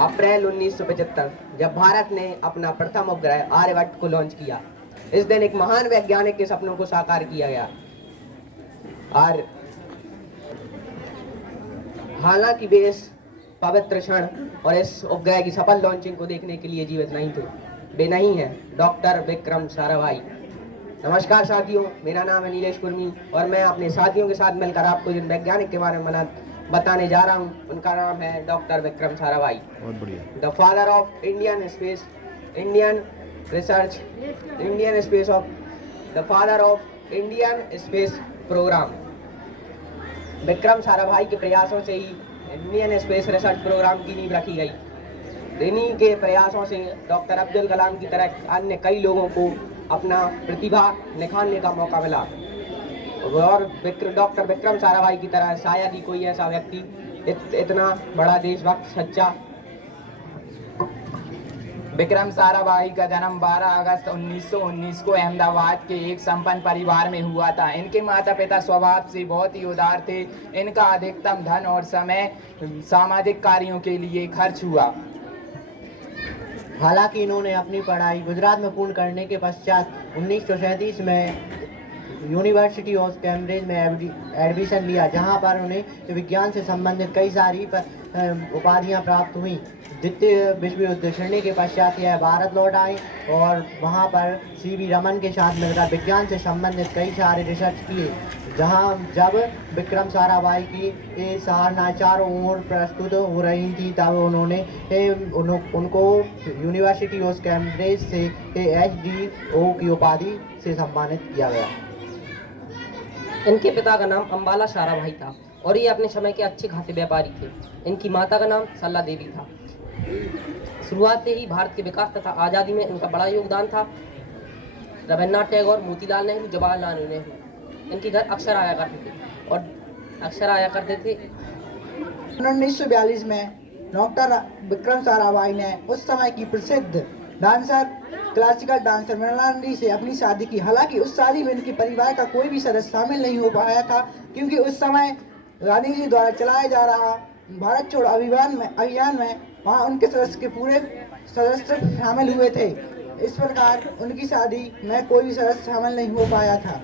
अप्रैल 1975 जब भारत ने अपना प्रथम उपग्रह आर्यभट्ट को लॉन्च किया। इस दिन एक महान वैज्ञानिक के सपनों को साकार किया गया। और हालांकि वे इस पवित्र क्षण और इस उपग्रह की सफल लॉन्चिंग को देखने के लिए जीवित नहीं थे। वे नहीं हैं डॉक्टर विक्रम साराभाई। नमस्कार साथियों, मेरा नाम है नीलेश कुर्मी और मैं अपने साथियों के साथ मिलकर आपको जिन वैज्ञानिक के बारे में बताने जा रहा हूँ उनका नाम है डॉक्टर विक्रम साराभाई। बहुत बढ़िया। The father of Indian space, Indian research, Indian space of the father of Indian space programme. Vikram Sarabhai के प्रयासों से ही इंडियन स्पेस रिसर्च प्रोग्राम की नींव रखी गई। इन्हीं के प्रयासों से डॉक्टर अब्दुल कलाम की तरह अन्य कई लोगों को अपना प्रतिभा निखारने का मौका मिला और डॉक्टर विक्रम साराभाई की तरह शायद ही कोई ऐसा व्यक्ति इतना बड़ा देशभक्त सच्चा। विक्रम साराभाई का जन्म 12 अगस्त 1919 को अहमदाबाद के एक संपन्न परिवार में हुआ था। इनके माता पिता स्वभाव से बहुत ही उदार थे। इनका अधिकतम धन और समय सामाजिक कार्यों के लिए खर्च हुआ। हालांकि इन्होंने अपनी पढ़ाई गुजरात में पूर्ण करने के पश्चात 1937 में यूनिवर्सिटी ऑफ कैम्ब्रिज में एडमिशन लिया, जहां पर उन्हें विज्ञान से संबंधित कई सारी उपाधियां प्राप्त हुई। द्वितीय विश्व युद्ध छिड़ने के पश्चात यह भारत लौट आए और वहां पर सीवी रमन के साथ मिलकर विज्ञान से संबंधित कई सारे रिसर्च किए। जब विक्रम साराभाई की सराहना चारों ओर प्रस्तुत हो रही थी तब उनको यूनिवर्सिटी ऑफ कैम्ब्रिज से HDO की उपाधि से सम्मानित किया गया। इनके पिता का नाम अंबाला साराभाई था और ये अपने समय के अच्छे खासे व्यापारी थे। इनकी माता का नाम सल्ला देवी था। शुरुआत से ही भारत के विकास तथा आज़ादी में इनका बड़ा योगदान था। रविन्द्रनाथ टैगोर, मोतीलाल नेहरू, जवाहरलाल नेहरू इनके घर अक्सर आया करते थे। 1942 में डॉक्टर विक्रम साराभाई ने उस समय की प्रसिद्ध डांसर, क्लासिकल डांसर मृणालिनी से अपनी शादी की। हालांकि उस शादी में इनके परिवार का कोई भी सदस्य शामिल नहीं हो पाया था, क्योंकि उस समय गांधी जी द्वारा चलाया जा रहा भारत छोड़ो अभियान में वहां उनके सदस्य के पूरे सदस्य शामिल हुए थे। इस प्रकार उनकी शादी में कोई भी सदस्य शामिल नहीं हो पाया था।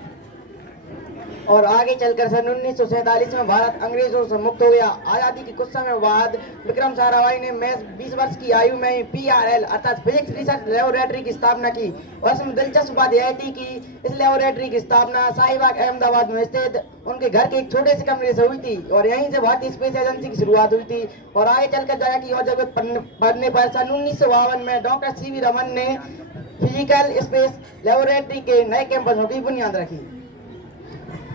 और आगे चलकर सन 1947 में भारत अंग्रेजों से मुक्त हो गया। आज़ादी के कुछ समय बाद विक्रम साराभाई ने 20 वर्ष की आयु में PRL अर्थात फिजिक्स रिसर्च लेबोरेटरी की स्थापना की। और इसमें दिलचस्प बात यह थी कि इस लेबोरेटरी की स्थापना शाहीबाग अहमदाबाद में स्थित उनके घर के एक छोटे से कमरे से हुई थी और यहीं से भारतीय स्पेस एजेंसी की शुरुआत हुई थी। और आगे चलकर जगह की और जरूरत पड़ने पर सन 1952 में डॉक्टर CV रमन ने फिजिकल स्पेस लेबोरेटरी के नए कैंपस की बुनियाद रखी।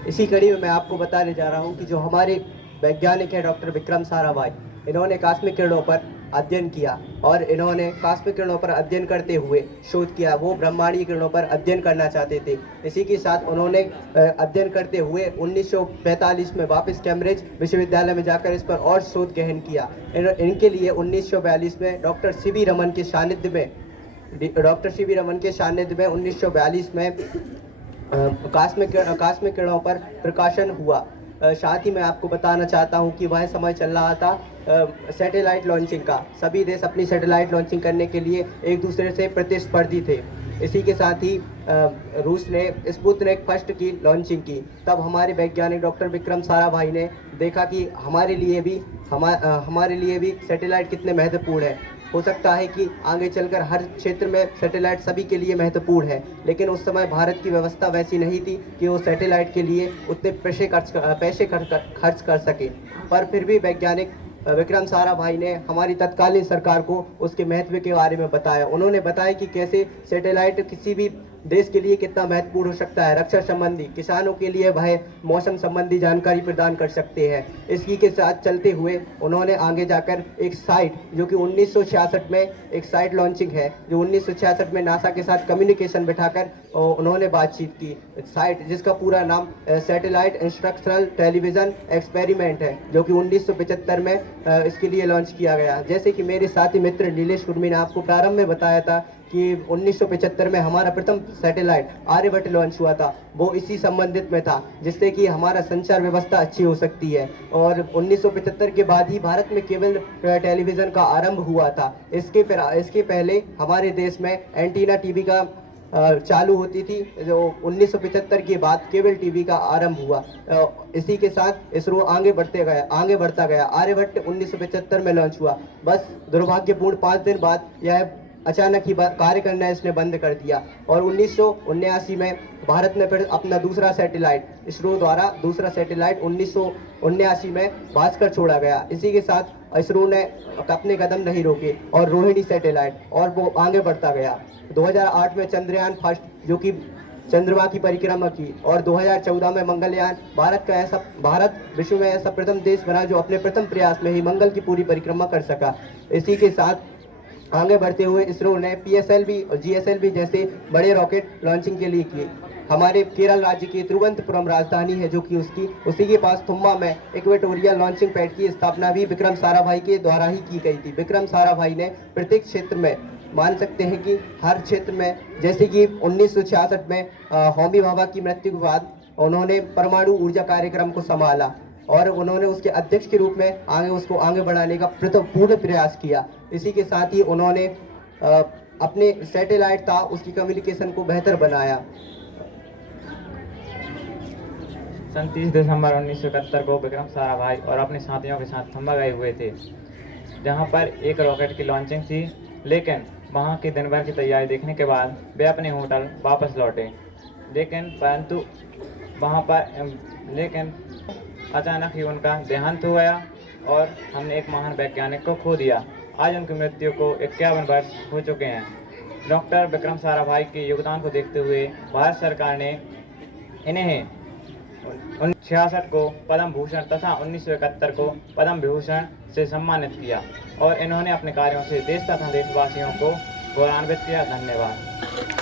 इसी कड़ी में मैं आपको बताने जा रहा हूं कि जो हमारे वैज्ञानिक हैं डॉक्टर विक्रम साराभाई, इन्होंने कॉस्मिक किरणों पर अध्ययन किया और इन्होंने कॉस्मिक किरणों पर अध्ययन करते हुए शोध किया। वो ब्रह्मांडीय किरणों पर अध्ययन करना चाहते थे। इसी के साथ उन्होंने अध्ययन करते हुए 1945 में वापस कैम्ब्रिज विश्वविद्यालय में जाकर इस पर और शोध गहन किया। इनके लिए 1942 में डॉक्टर CV रमन के सानिध्य में 1942 में कॉस्मिक किरणों पर प्रकाशन हुआ। साथ ही मैं आपको बताना चाहता हूं कि वह समय चल रहा था सैटेलाइट लॉन्चिंग का। सभी देश अपनी सैटेलाइट लॉन्चिंग करने के लिए एक दूसरे से प्रतिस्पर्धी थे। इसी के साथ ही रूस ने स्पुतनिक फर्स्ट की लॉन्चिंग की। तब हमारे वैज्ञानिक डॉक्टर विक्रम साराभाई ने देखा कि हमारे लिए भी सैटेलाइट कितने महत्वपूर्ण है। हो सकता है कि आगे चलकर हर क्षेत्र में सैटेलाइट सभी के लिए महत्वपूर्ण है, लेकिन उस समय भारत की व्यवस्था वैसी नहीं थी कि वो सैटेलाइट के लिए उतने पैसे खर्च कर सके। पर फिर भी वैज्ञानिक विक्रम साराभाई ने हमारी तत्कालीन सरकार को उसके महत्व के बारे में बताया। उन्होंने बताया कि कैसे सैटेलाइट किसी भी देश के लिए कितना महत्वपूर्ण हो सकता है। रक्षा संबंधी, किसानों के लिए वह मौसम संबंधी जानकारी प्रदान कर सकते हैं। इसी के साथ चलते हुए उन्होंने आगे जाकर एक साइट जो कि 1966 में एक साइट लॉन्चिंग है, जो 1966 में नासा के साथ कम्युनिकेशन बिठाकर उन्होंने बातचीत की। साइट जिसका पूरा नाम सैटेलाइट इंस्ट्रक्शनल टेलीविज़न एक्सपेरिमेंट है, जो कि 1975 में इसके लिए लॉन्च किया गया। जैसे कि मेरे साथी मित्र नीलेश कुर्मी ने आपको प्रारंभ में बताया था कि 1975 में हमारा प्रथम सैटेलाइट आर्यभट्ट लॉन्च हुआ था, वो इसी संबंधित में था, जिससे कि हमारा संचार व्यवस्था अच्छी हो सकती है। और 1975 के बाद ही भारत में केबल टेलीविज़न का आरंभ हुआ था। इसके पहले हमारे देश में एंटीना टीवी का चालू होती थी, जो 1975 के बाद केबल टीवी का आरंभ हुआ। इसी के साथ इसरो आगे बढ़ता गया। आर्यभट्ट 1975 में लॉन्च हुआ। बस दुर्भाग्यपूर्ण 5 दिन बाद यह अचानक ही कार्य करना इसने बंद कर दिया और 1979 में भारत ने फिर अपना दूसरा सैटेलाइट, इसरो द्वारा दूसरा सैटेलाइट 1979 में भास्कर छोड़ा गया। इसी के साथ इसरो ने अपने कदम नहीं रोके और रोहिणी सैटेलाइट, और वो आगे बढ़ता गया। 2008 में चंद्रयान फर्स्ट, जो कि चंद्रमा की परिक्रमा की, और 2014 में मंगलयान। भारत विश्व में ऐसा प्रथम देश बना जो अपने प्रथम प्रयास में ही मंगल की पूरी परिक्रमा कर सका। इसी के साथ आगे बढ़ते हुए इसरो ने PSLV और GSLV जैसे बड़े रॉकेट लॉन्चिंग के लिए किए। हमारे केरल राज्य की तिरुवनंतपुरम राजधानी है, जो कि उसी के पास तुम्बा में इक्वेटोरियल लॉन्चिंग पैड की स्थापना भी विक्रम साराभाई के द्वारा ही की गई थी। विक्रम साराभाई ने प्रत्येक क्षेत्र में, मान सकते हैं कि हर क्षेत्र में, जैसे कि 1966 में होमी भाभा की मृत्यु के बाद उन्होंने परमाणु ऊर्जा कार्यक्रम को संभाला और उन्होंने उसके अध्यक्ष के रूप में आगे बढ़ाने का पूर्ण प्रयास किया। इसी के साथ ही उन्होंने अपने सैटेलाइट था उसकी कम्युनिकेशन को बेहतर बनाया। सन 30 दिसंबर 1971 को विक्रम साराभाई और अपने साथियों के साथ थम्बा गए हुए थे, जहां पर एक रॉकेट की लॉन्चिंग थी। लेकिन वहां की दिन भर की तैयारी देखने के बाद वे अपने होटल वापस लौटे। लेकिन अचानक ही उनका देहांत हो गया और हमने एक महान वैज्ञानिक को खो दिया। आज उनकी मृत्यु को 51 वर्ष हो चुके हैं। डॉक्टर विक्रम साराभाई के योगदान को देखते हुए भारत सरकार ने इन्हें 1966 को पद्म भूषण तथा 1971 को पद्म विभूषण से सम्मानित किया और इन्होंने अपने कार्यों से देश तथा देशवासियों को गौरवान्वित किया। धन्यवाद।